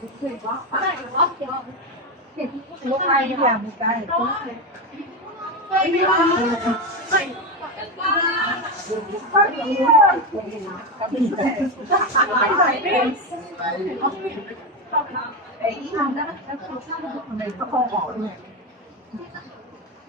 ลูกไอ้อย่างมีใจไอ้ที่ทำคด้แล้วเขาชอบทำไมก็พอออกเลย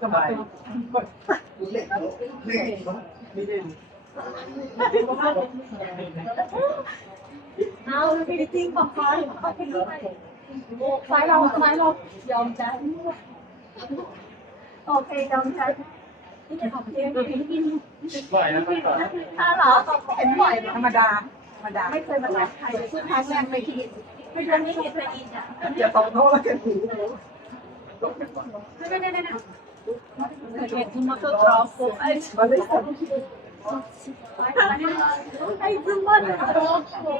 ทำไมเล่นเล่นไม่เล่นเอาไพี่จริงของเขาสายเราสายเรายอมใจโอเคยอมใจไม่เช่นของเจ๊บ่อยนะครับถ้าเหรอเห็นบ่อยธรรมดาธรรมดา ไม่เคยมาจากใครคือครั้งแรงไม่คิดไม่เคยไม่เคยอินอะอย่าตอบโน้ตแล้วกันหูไม่ไม่ไม่ mata o troppo. Hai zoomato il troppo.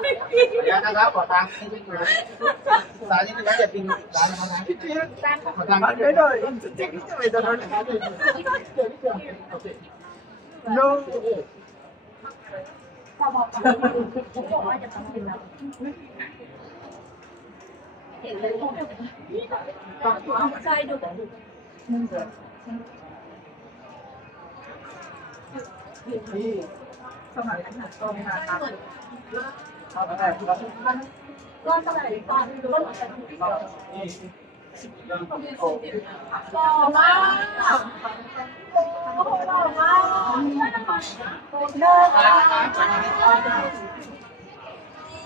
Mi นะครับขอตังค์สายนี้ไม่จะกินร้านนะขอตังค์ไม่ได้จริงๆไม่ได้โน้พอบอกบอกว่าจะต้องกินแล้วเห็นเลยใช่ดูพี่ สมัยนั้นตรงค่ะตามก็สมัยตอนรุ่นหล่อมากโอ้โหหล่อมากเลิก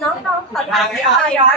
น้องๆขอทางให้อ่อ